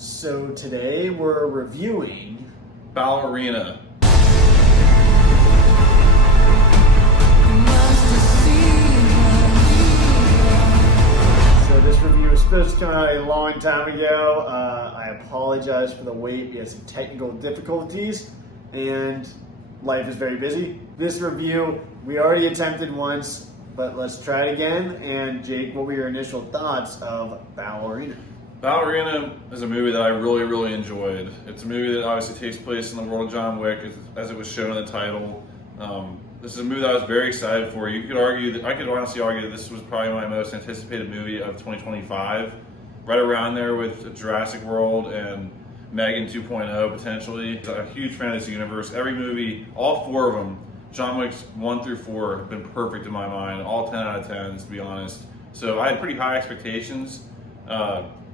So today we're reviewing Ballerina. So this review was supposed to come out a long time ago. I apologize for the wait. We had some technical difficulties and life is very busy. This review, we already attempted once, but let's try it again. And Jake, what were your initial thoughts of Ballerina? Ballerina is a movie that I really enjoyed. It's a movie that obviously takes place in the world of John Wick, as it was shown in the title. This is a movie that I was very excited for. You could argue that I could honestly argue that this was probably my most anticipated movie of 2025, right around there with Jurassic World and Megan 2.0 potentially. I'm a huge fan of this universe. Every movie, all four of them, John Wick's 1 through 4, have been perfect in my mind. All 10 out of 10s, to be honest. So I had pretty high expectations.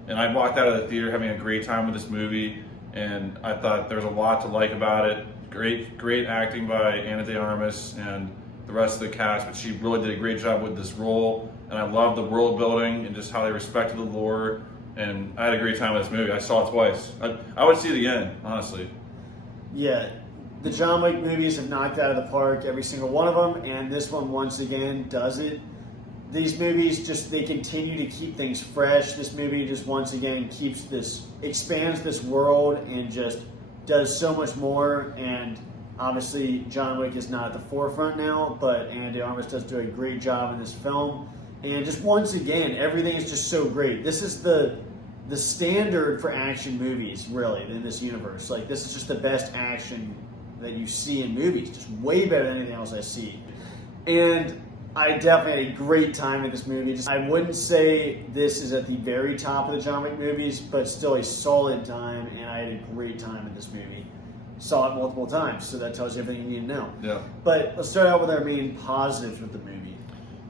And I walked out of the theater having a great time with this movie, and I thought there was a lot to like about it. Great acting by Ana de Armas and the rest of the cast, but she really did a great job with this role. And I love the world building and just how they respected the lore. And I had a great time with this movie. I saw it twice. I would see it again, honestly. Yeah, the John Wick movies have knocked out of the park every single one of them, and this one once again does it. These movies they continue to keep things fresh. This movie just once again expands this world and just does so much more. And obviously John Wick is not at the forefront now, but Ana de Armas does do a great job in this film. And just once again, everything is just so great. This is the standard for action movies, really, in this universe. Like, this is just the best action that you see in movies. Just way better than anything else I see. And I definitely had a great time with this movie. I wouldn't say this is at the very top of the John Wick movies, but still a solid time, and I had a great time with this movie. Saw it multiple times, so that tells you everything you need to know. Yeah. But let's start out with our main positives with the movie.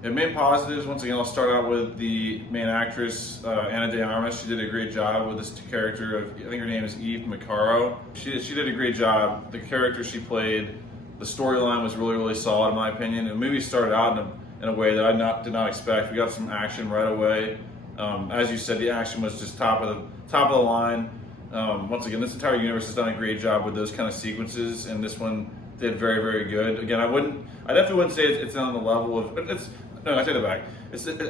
The main positives, once again, I'll start out with the main actress, Ana de Armas. She did a great job with this character of, I think her name is Eve Macaro. She did a great job. The character she played, the storyline was really solid in my opinion. The movie started out in a way that I did not expect. We got some action right away. As you said, the action was just top of the line. Once again, this entire universe has done a great job with those kind of sequences, and this one did very good. Again, I definitely wouldn't say it's on the level of. I take that back.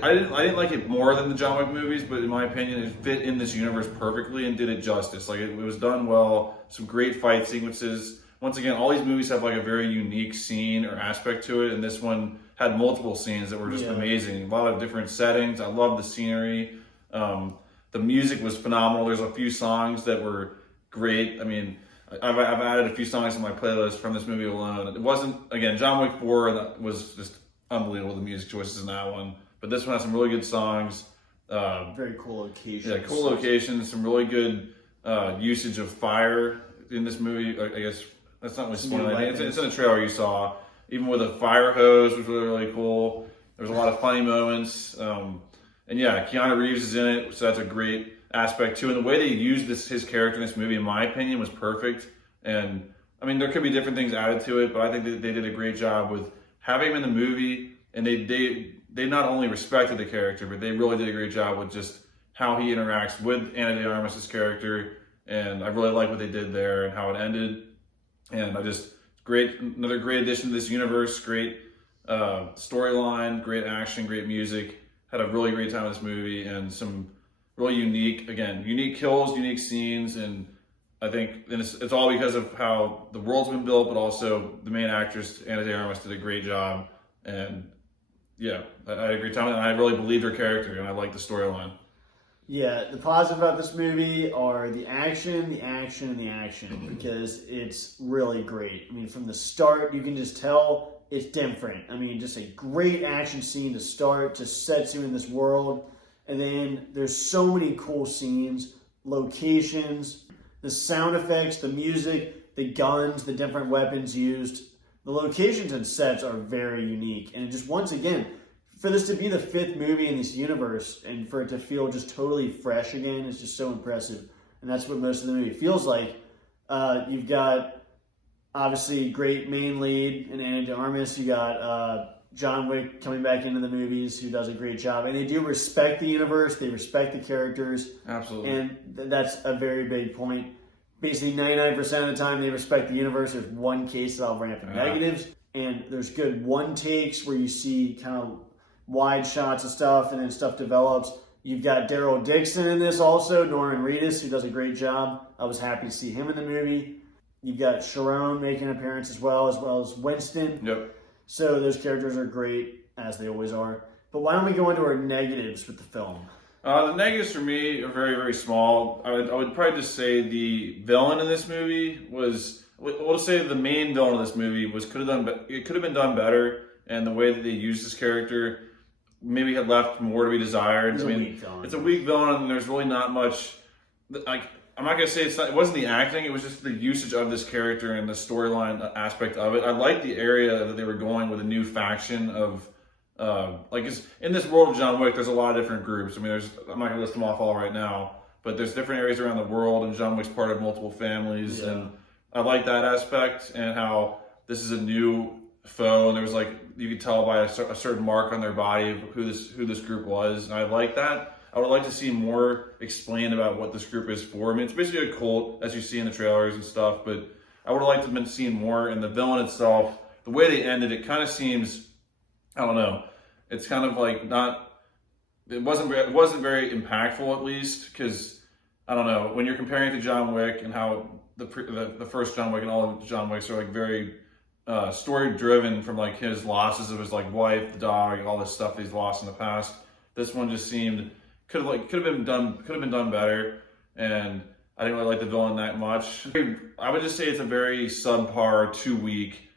I didn't like it more than the John Wick movies, but in my opinion, it fit in this universe perfectly and did it justice. Like, it was done well. Some great fight sequences. Once again, all these movies have like a very unique scene or aspect to it, and this one had multiple scenes that were just amazing. A lot of different settings. I love the scenery. The music was phenomenal. There's a few songs that were great. I mean, I've added a few songs to my playlist from this movie alone. It wasn't, again, John Wick 4 that was just unbelievable, the music choices in that one. But this one has some really good songs. Very cool locations. Yeah, cool locations. Some really good usage of fire in this movie. I guess that's not really spoiling. It's in the trailer you saw. Even with a fire hose was really cool. There was a lot of funny moments. And yeah, Keanu Reeves is in it, so that's a great aspect too. And the way they used his character in this movie, in my opinion, was perfect. And I mean, there could be different things added to it, but I think that they did a great job with having him in the movie. And they not only respected the character, but they really did a great job with just how he interacts with Ana de Armas' character. And I really like what they did there and how it ended. And another great addition to this universe. Great storyline, great action, great music. Had a really great time with this movie, and some really unique kills, unique scenes, and I think it's all because of how the world's been built, but also the main actress, Ana de Armas, did a great job. And yeah, I had a great time, and I really believed her character, and I liked the storyline. Yeah, the positive about this movie are the action, because it's really great. I mean, from the start, you can just tell it's different. I mean, just a great action scene to start, just sets you in this world. And then there's so many cool scenes, locations, the sound effects, the music, the guns, the different weapons used. The locations and sets are very unique. And just once again, for this to be the 5th movie in this universe and for it to feel just totally fresh again is just so impressive. And that's what most of the movie feels like. You've got obviously great main lead in Ana de Armas. You got John Wick coming back into the movies, who does a great job. And they do respect the universe. They respect the characters. Absolutely. And that's a very big point. Basically, 99% of the time, they respect the universe. There's one case that I'll bring up in negatives. And there's good one takes where you see kind of wide shots of stuff and then stuff develops. You've got Daryl Dixon in this also, Norman Reedus, who does a great job. I was happy to see him in the movie. You've got Sharon making an appearance as well as Winston. Yep. So those characters are great, as they always are. But why don't we go into our negatives with the film? The negatives for me are very, very small. I would probably just say the villain in this movie was, we'll say the main villain of this movie could have been done better, and the way that they used this character maybe had left more to be desired. It's a weak villain, and there's really not much. Like, I'm not gonna say it wasn't the acting; it was just the usage of this character and the storyline aspect of it. I like the area that they were going with a new faction of. In this world of John Wick, there's a lot of different groups. I mean, I'm not gonna list them off all right now, but there's different areas around the world, and John Wick's part of multiple families, and I like that aspect and how this is a new foe, and there was you could tell by a certain mark on their body of who this group was, and I like that. I would like to see more explained about what this group is for. I mean, it's basically a cult, as you see in the trailers and stuff, but I would have liked to have been seen more. And the villain itself, the way they ended, it kind of seems, I don't know, it's kind of like not, it wasn't very impactful, at least, because, I don't know, when you're comparing it to John Wick and how the first John Wick and all of John Wicks are very story driven from his losses of his wife, the dog, all this stuff that he's lost in the past. This one just seemed could have been done better, and I didn't really like the villain that much. I would just say it's a very subpar, 2-week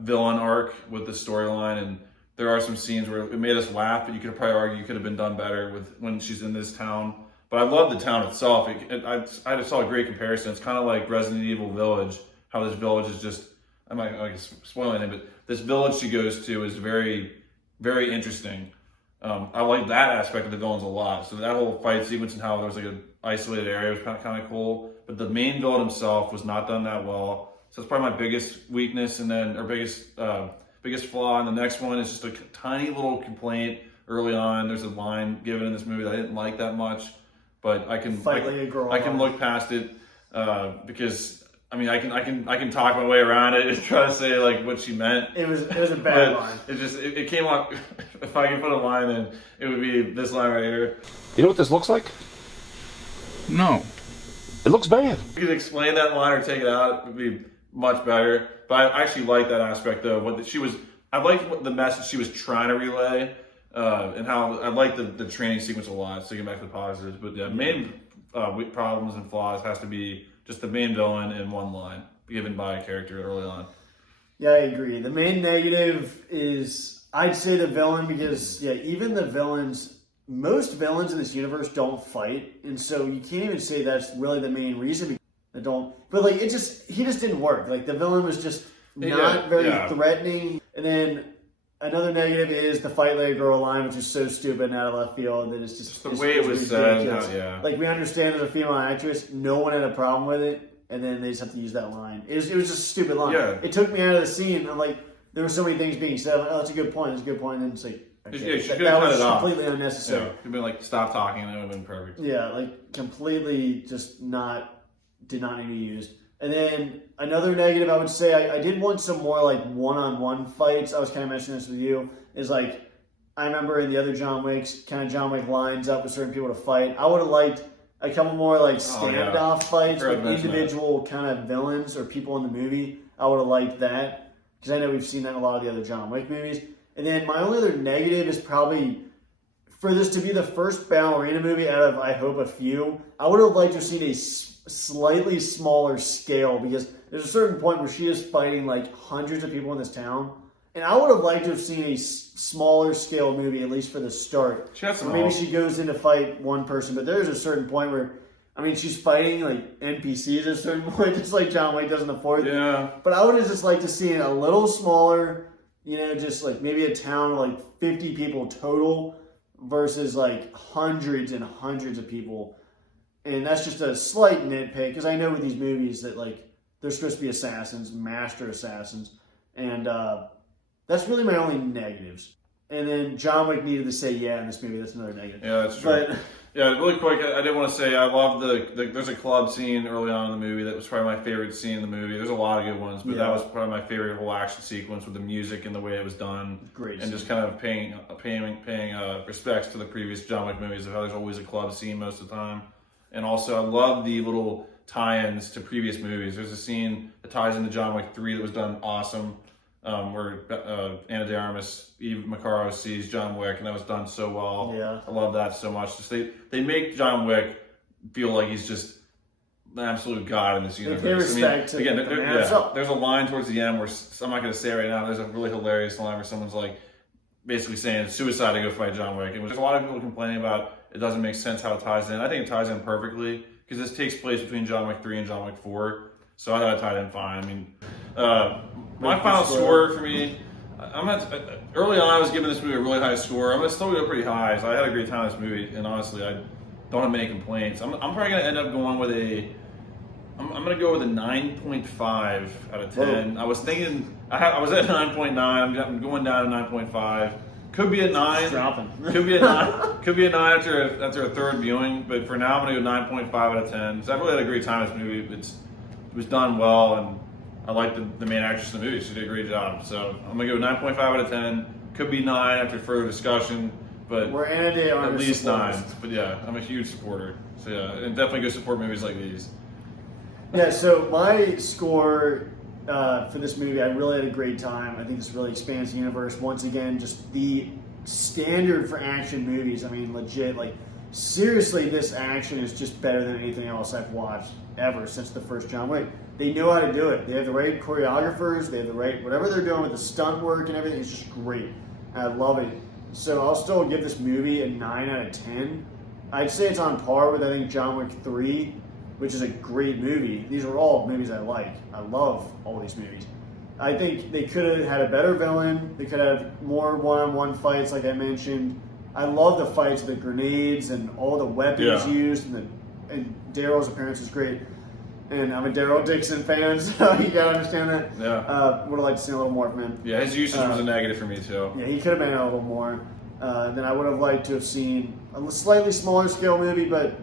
villain arc with the storyline, and there are some scenes where it made us laugh, but you could probably argue could have been done better when she's in this town. But I love the town itself. I just saw a great comparison. It's kind of like Resident Evil Village, how this village is just, I'm not spoiling it, but this village she goes to is very, very interesting. I like that aspect of the villains a lot. So that whole fight sequence and how there was an isolated area was kind of cool. But the main villain himself was not done that well. So that's probably my biggest weakness, and then our biggest flaw. And the next one is just a tiny little complaint early on. There's a line given in this movie that I didn't like that much, but I can look past it because. I mean, I can talk my way around it and try to say what she meant. It was a bad line. It came off. If I could put a line in, it would be this line right here. You know what this looks like? No. It looks bad. If you could explain that line or take it out, it would be much better. But I actually like that aspect of I liked the message she was trying to relay, and how I like the training sequence a lot. So get back to the positives, but yeah, main problems and flaws has to be just the main villain in one line given by a character early on. Yeah, I agree. The main negative is, I'd say the villain, because even the villains, most villains in this universe don't fight, and so you can't even say that's really the main reason they don't. But he just didn't work. The villain was just not very threatening. And then another negative is the fight like a girl line, which is so stupid and out of left field that it's just the way it was said. We understand as a female actress, no one had a problem with it, and then they just have to use that line. It was just a stupid line. Yeah. It took me out of the scene. I'm there were so many things being said. That's a good point. That's a good point. And then it's that was completely unnecessary. Yeah, you'd be stop talking, and it would have been perfect. Yeah, completely just did not need to be used. And then another negative, I would say, I did want some more one-on-one fights. I was kind of mentioning this with you. Is I remember in the other John Wicks, kind of John Wick lines up with certain people to fight. I would have liked a couple more standoff fights with individual kind of villains or people in the movie. I would have liked that, because I know we've seen that in a lot of the other John Wick movies. And then my only other negative is probably, for this to be the first Ballerina movie out of, I hope, a few, I would have liked to have seen a slightly smaller scale, because there's a certain point where she is fighting hundreds of people in this town, and I would have liked to have seen a smaller scale movie, at least for the start. Maybe she goes in to fight one person, but there's a certain point where, she's fighting NPCs at a certain point, just like John Wick does in the fourth. Yeah. But I would have just liked to see it a little smaller, just maybe a town of 50 people total versus hundreds and hundreds of people. And that's just a slight nitpick, because I know with these movies that they're supposed to be assassins, master assassins, and That's really my only negatives. And then John Wick needed to say yeah in this movie. That's another negative. Yeah, that's true. But yeah, really quick, I did want to say I love there's a club scene early on in the movie that was probably my favorite scene in the movie. There's a lot of good ones, but that was probably my favorite whole action sequence with the music and the way it was done. Great. And just kind of paying respects to the previous John Wick movies of how there's always a club scene most of the time. And also, I love the little tie-ins to previous movies. There's a scene that ties into John Wick 3 that was done awesome, where Ana de Armas, Eve Macaro sees John Wick, and that was done so well. Yeah. I love that so much. Just they make John Wick feel like he's just the absolute god in this universe. They pay respect to again, the man himself. there's a line towards the end where I'm not going to say it right now. There's a really hilarious line where someone's like basically saying it's suicide to go fight John Wick, and there's a lot of people complaining about it doesn't make sense how it ties in. I think it ties in perfectly because this takes place between John Wick 3 and John Wick 4, so I thought it tied in fine. I mean, my final score for me, early on I was giving this movie a really high score. I'm going to still go pretty high, so I had a great time with this movie, and honestly, I don't have many complaints. I'm probably going to end up going with I'm going to go with a 9.5 out of 10. Whoa. I was thinking, I was at 9.9, I'm going down to 9.5. Could be a 9. Dropping. Could be a 9. Could be a 9 after a third viewing, but for now I'm going to go 9.5 out of 10. So I really had a great time with this movie. It was done well, and I like the main actress in the movie. She did a great job. So I'm going to go 9.5 out of 10. Could be 9 after further discussion, but we're Ana de Armas at least supporters. 9. But yeah, I'm a huge supporter. So yeah, and definitely go support movies like these. Yeah, so my score for this movie, I really had a great time. I think this really expands the universe. Once again, just the standard for action movies. I mean, legit, like, seriously, this action is just better than anything else I've watched ever since the first John Wick. They know how to do it. They have the right choreographers. They have the right, whatever they're doing with the stunt work and everything is just great. I love it. So I'll still give this movie a 9 out of 10. I'd say it's on par with, I think, John Wick 3, which is a great movie. These are all movies I like. I love all these movies. I think they could have had a better villain. They could have more one-on-one fights, like I mentioned. I love the fights, the grenades, and all the weapons used, and Daryl's appearance is great. And I'm a Daryl Dixon fan, so you gotta understand that. Yeah. Would have liked to see a little more from him. Yeah, his usage was a negative for me too. Yeah, he could have been a little more. Then I would have liked to have seen a slightly smaller scale movie, but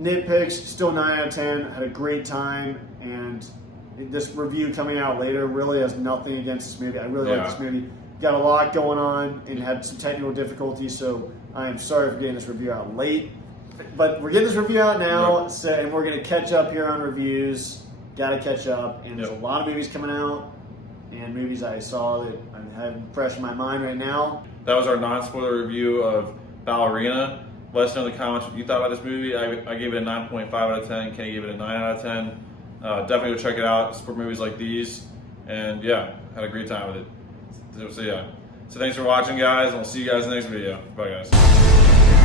nitpicks, still 9 out of 10. Had a great time, and this review coming out later really has nothing against this movie. I really like this movie. Got a lot going on and had some technical difficulties, so I am sorry for getting this review out late. But we're getting this review out now, and we're going to catch up here on reviews. Got to catch up, and there's a lot of movies coming out, and movies I saw that I have fresh in my mind right now. That was our non-spoiler review of Ballerina. Let us know in the comments what you thought about this movie. I gave it a 9.5 out of 10. Kenny gave it a 9 out of 10. Definitely go check it out. Support movies like these. And yeah, had a great time with it. So yeah. So thanks for watching, guys, and we'll see you guys in the next video. Bye, guys.